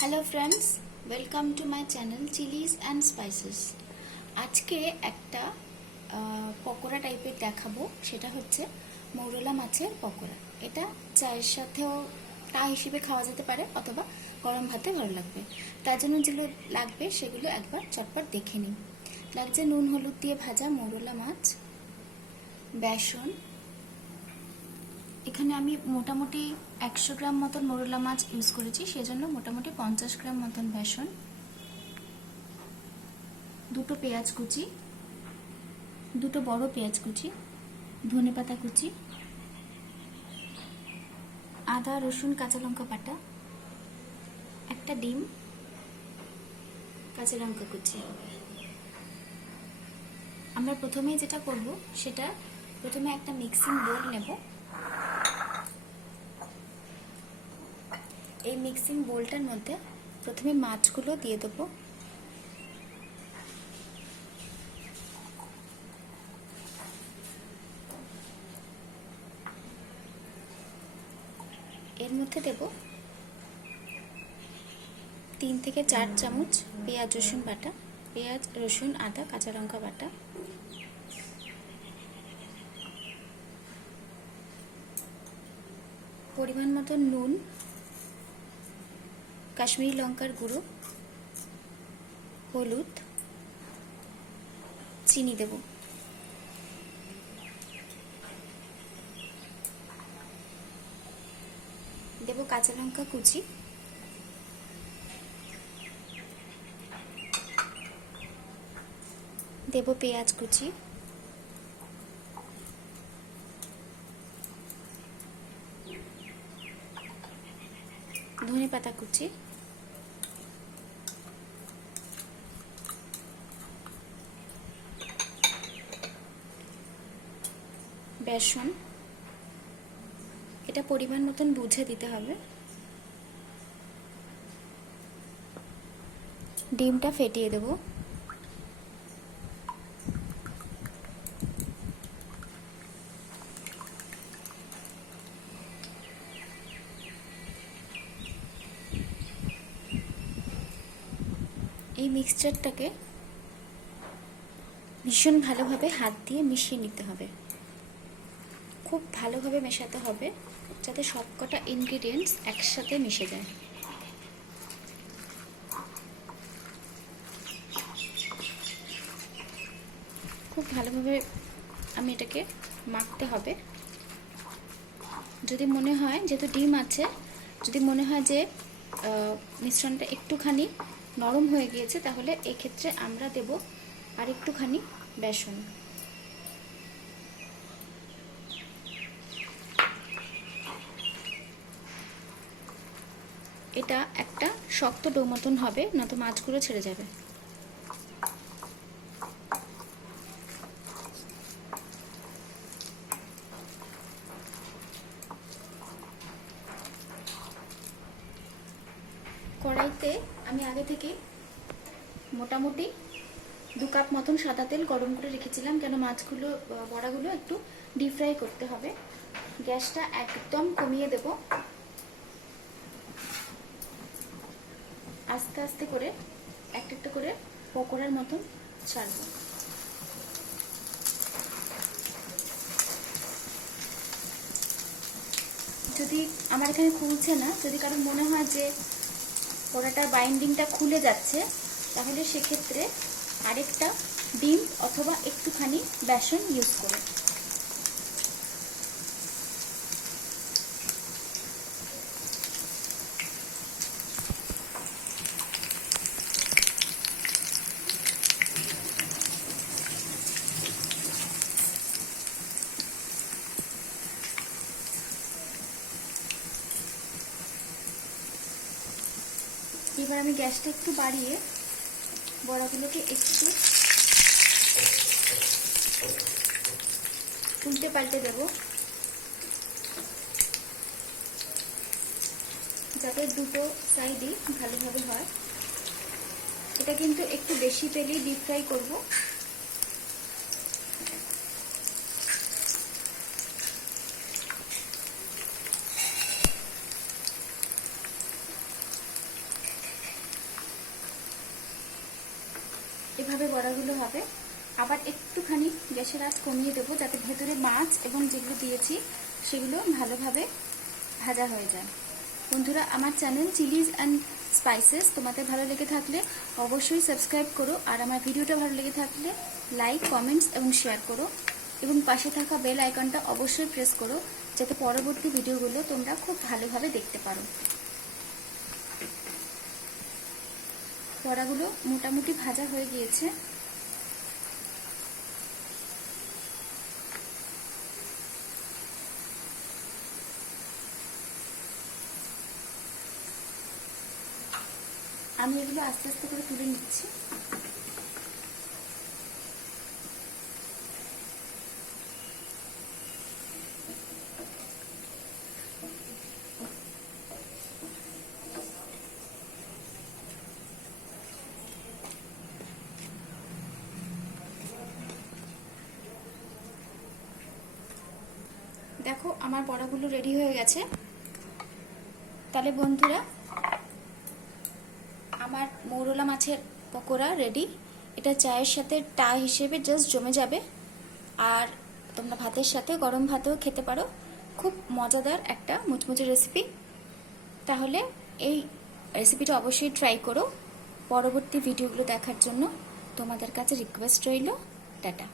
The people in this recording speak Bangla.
Hello friends, welcome to my channel Chillies and spices. আজকে একটা পকোড়া টাইপের দেখাবো, সেটা হচ্ছে মৌরলা মাছের পকোড়া। এটা চায়ের সাথেও চা হিসেবে খাওয়া যেতে পারে অথবা গরম ভাতে ভালো লাগবে। তার জন্য যেগুলো লাগবে সেগুলো একবার চটপট দেখে নিই। লাগছে নুন হলুদ দিয়ে ভাজা মৌরলা মাছ, বেসন। এখানে আমি মোটামুটি 100 গ্রাম মতন মৌরলা মাছ ইউজ করেছি, সেজন্য মোটামুটি 50 গ্রাম মতন বেসন, দুটো পেঁয়াজ কুচি, দুটো বড় পেঁয়াজ কুচি, ধনেপাতা কুচি, আদা রসুন কাঁচা লঙ্কা বাটা, একটা ডিম, কাঁচা লঙ্কা কুচি। আমরা প্রথমেই যেটা করব সেটা প্রথমে একটা মিক্সিং বোল নেব। এই মিক্সিং বোলটার মধ্যে প্রথমে মাছগুলো দিয়ে দেবো। এর মধ্যে দেব 3 থেকে 4 চামচ পেঁয়াজ রসুন বাটা, পেঁয়াজ রসুন আদা কাঁচা লঙ্কা বাটা, পরিমাণ মতো নুন, কাশ্মীরি লঙ্কার গুঁড়ো, হলুদ, চিনি দেব। দেব কাঁচা লঙ্কা কুচি, দেব পেঁয়াজ কুচি, ধনেপাতা কুচি, বেসন। এটা পরিমাণ মতন বুঝে দিতে হবে। ডিমটা ফেটিয়ে দেব। এই মিক্সচারটাকে ভীষণ ভালোভাবে হাত দিয়ে মিশিয়ে নিতে হবে। খুব ভালোভাবে মেশাতে হবে যাতে সবকটা ইনগ্রিডিয়েন্টস একসাথে মিশে যায়। খুব ভালোভাবে আমি এটাকে মাখতে হবে। যদি মনে হয়, যেহেতু ডিম আছে, যদি মনে হয় যে মিশ্রণটা একটুখানি নরম হয়ে গিয়েছে, তাহলে এক্ষেত্রে আমরা দেব আর একটুখানি বেসন। এটা একটা শক্ত ডো মতন হবে, নয়তো মাছগুলো ছেড়ে যাবে। কড়াইতে আমি আগে থেকে মোটামুটি 2 কাপ মতন সাদা তেল গরম করে রেখেছিলাম, কেন মাছগুলো বড়াগুলো একটু ডিপ ফ্রাই করতে হবে। গ্যাসটা একদম কমিয়ে দেব। আস্তে আস্তে করে একটা একটা করে পকোড়ার মতন ছাড়বো। যদি আমার এখানে খুলছে না, যদি কারোর মনে হয় যে পকোড়াটার বাইন্ডিংটা খুলে যাচ্ছে, তাহলে সেক্ষেত্রে আরেকটা ডিম অথবা একটুখানি বেসন ইউজ করো। এবার আমি গ্যাসটা একটু বাড়িয়ে বড়াগুলোকে একটু উল্টে পাল্টে দেব, যাতে দুটো সাইডই ভালোভাবে হয়। এটা কিন্তু একটু বেশি তেলেই ডিপ ফ্রাই করব। এইভাবে বড়াগুলো হবে। আবার একটুখানি গ্যাসের আঁচ কমিয়ে দেবো, যাতে ভেতরে মাছ এবং যেগুলো দিয়েছি সেগুলো ভালোভাবে ভাজা হয়ে যায়। বন্ধুরা, আমার চ্যানেল চিলিজ অ্যান্ড স্পাইসেস তোমাদের ভালো লেগে থাকলে অবশ্যই সাবস্ক্রাইব করো, আর আমার ভিডিওটা ভালো লেগে থাকলে লাইক, কমেন্টস এবং শেয়ার করো, এবং পাশে থাকা বেল আইকনটা অবশ্যই প্রেস করো, যাতে পরবর্তী ভিডিওগুলো তোমরা খুব ভালোভাবে দেখতে পারো। বড়াগুলো মোটামুটি ভাজা হয়ে গিয়েছে। আমি এগুলো আস্তে আস্তে করে তুলে নিচ্ছি। দেখো আমার বড়াগুলো রেডি হয়ে গেছে। তাহলে বন্ধুরা, আমার মৌরলা মাছের পকোড়া রেডি। এটা চায়ের সাথে টা হিসেবে জাস্ট জমে যাবে, আর তোমরা ভাতের সাথে গরম ভাতেও খেতে পারো। খুব মজাদার একটা মুচমুচে রেসিপি। তাহলে এই রেসিপিটা অবশ্যই ট্রাই করো। পরবর্তী ভিডিওগুলো দেখার জন্য তোমাদের কাছে রিকোয়েস্ট রইল। টাটা।